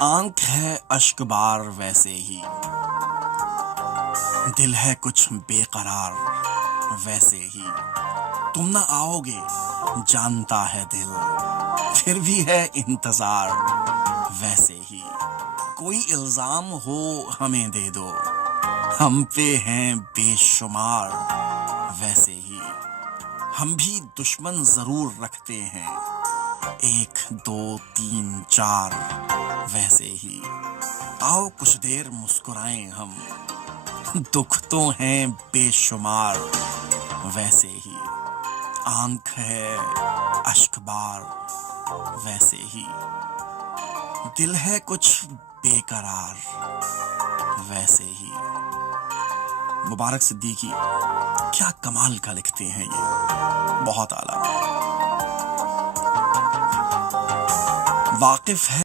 آنکھ ہے اشک بار ویسے ہی، دل ہے کچھ بے قرار ویسے ہی، تم نہ آؤ گے جانتا ہے دل، پھر بھی ہے انتظار ویسے ہی، کوئی الزام ہو ہمیں دے دو، ہم پہ ہیں بے شمار ویسے ہی، ہم بھی دشمن ضرور رکھتے ہیں، ایک دو تین چار ویسے ہی، آؤ کچھ دیر مسکرائیں ہم، دکھ تو ہیں بے شمار ویسے ہی، آنکھ ہے اشک بار ویسے ہی، دل ہے کچھ بے قرار ویسے ہی۔ مبارک صدیقی کیا کمال کا لکھتے ہیں، یہ بہت اعلیٰ، واقف ہے